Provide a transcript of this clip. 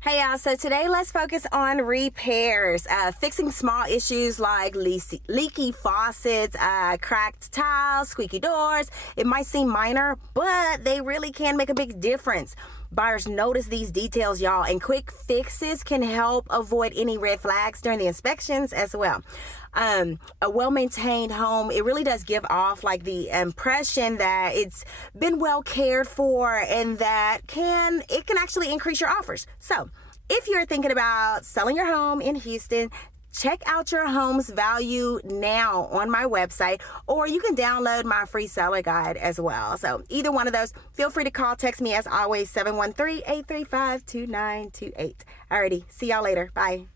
Hey y'all, so today let's focus on repairs, fixing small issues like leaky faucets, cracked tiles, squeaky doors. It might seem minor, but they really can make a big difference. Buyers notice these details, y'all, and quick fixes can help avoid any red flags during the inspections as well. A well-maintained home, it really does give off like the impression that it's been well cared for, and that it can actually increase your offers. So if you're thinking about selling your home in Houston, check out your home's value now on my website, or you can download my free seller guide as well. So either one of those, feel free to call, text me as always, 713-835-2928. Alrighty, see y'all later. Bye.